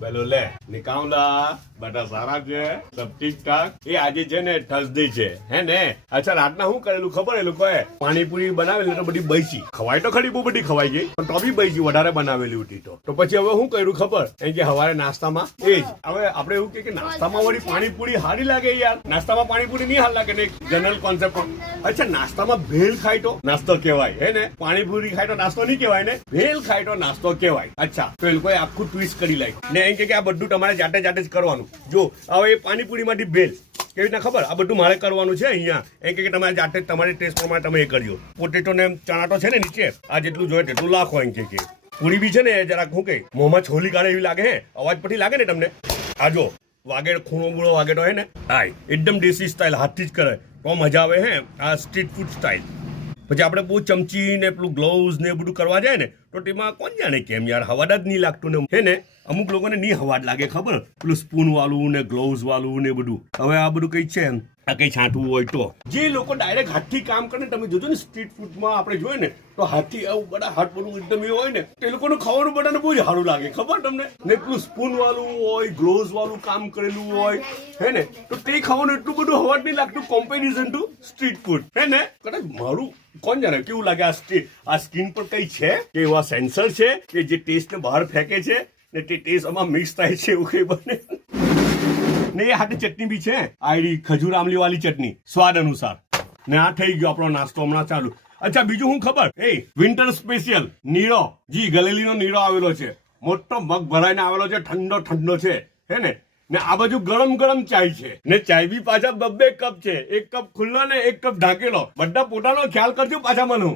પેલો લે નિકાઉલા બધા સારા છે સબ ઠીક ઠાક એ આજે છે ને થર્સડે છે હે ને અચ્છા રાતના શું કરેલું ખબર એ લોકોએ પાણીપુરી બનાવેલી તો બધી બૈસી ખવાય તો ખરી બહુ બધી ખવાઈ ગઈ પણ તો બી બૈસી વધારે બનાવેલી હતી તો પછી હવે શું કર્યું ખબર એમ કે સવારે નાસ્તામાં એ જ હવે આપણે એવું કે નાસ્તામાં વળી પાણીપુરી સારી લાગે યાર નાસ્તામાં પાણીપુરી નહીં હાલ લાગે ને જનરલ કોન્સેપ્ટ અચ્છા નાસ્તામાં ભેલ ખાય તો નાસ્તો કહેવાય હે ને પાણીપુરી ખાય તો નાસ્તો નહીં કહેવાય ને ભેલ ખાય તો નાસ્તો કહેવાય અચ્છા તો એ લોકોએ આખું ટ્વિસ્ટ કરી લાગ્યું ને એમ કે આ બધું તમારે જાતે જાતે જ કરવાનું જો હવે એ પાણીપુરીમાંથી ભેલ કેવી રીતના ખબર આ બધું મારે કરવાનું છે અહીંયા એમ કે તમારે જાતે તમારી ટેસ્ટ પ્રમાણે તમે એ કરજો પોટેટો ને ચણા તો છે ને નીચે આ જેટલું જોઈએ તેટલું લાખો એમ કે પૂરી બી છે ને જરાક શું કે મોંમાં છોલી કાઢે એવી લાગે હે અવાજ પરથી લાગે ને તમને આ જો વાગે ખૂણો બૂળો વાગે તો હે ને હાય એકદમ દેશી સ્ટાઇલ હાથથી જ કરે તો મજા આવે હે આ સ્ટ્રીટ ફૂડ સ્ટાઇલ પછી આપણે બહુ ચમચી ને પેલું ગ્લોવ્સ ને બધું કરવા જાય ને તો તેમાં કોણ જાણે કેમ યાર હવાડ જ નહીં લાગતું ને હે ને અમુક લોકોને નહીં હવાડ લાગે ખબર પેલું સ્પૂન વાળું ને ગ્લોવ્સ વાળું ને બધું હવે આ બધું કઈ છે આ કઈ છાંટવું હોય તો જે લોકો ડાયરેક્ટ હાથથી કામ કરે તમે જોજો ને સ્ટ્રીટ ફૂડમાં આપણે જોઈએ ને તો હાથથી આવું બધા હાથ બધું એકદમ એવું હોય ને તે લોકોનું ખાવાનું બધાને બહુ જ સારું લાગે ખબર તમને ને પેલું સ્પૂન વાળું હોય ગ્લોવ્સ વાળું કામ કરેલું હોય હે ને તો તે ખાવાનું એટલું બધું હવાડ નહીં લાગતું કોમ્પેરિઝન ટુ સ્ટ્રીટ ફૂડ હે ને કદાચ મારું કોણ જાણે કેવું લાગે આ સ્કિન પર કઈ છે કે એવા સેન્સર છે કે જે ટેસ્ટ ને બહાર ફેંકે છે ને તે ટેસ્ટ આમાં મિક્સ થાય છે એવું કઈ બને ને એ હાથે ચટણી બી છે આયરી ખજૂર આમલી વાળી ચટણી સ્વાદ અનુસાર ને આ થઈ ગયો આપણો નાસ્તો હમણાં ચાલુ અચ્છા બીજું શું ખબર એ વિન્ટર સ્પેશિયલ નીરો જી ગલેલીનો નીરો આવેલો છે મોટો મગ ભરાઈને આવેલો છે ઠંડો ઠંડો છે હે ને આ બાજુ ગરમ ગરમ ચાય છે ને ચાય બી પાછા 2 કપ છે 1 કપ ખુલ્લો ને 1 કપ ઢાંકેલો બધા પોતાનો ખ્યાલ કરજો પાછા મને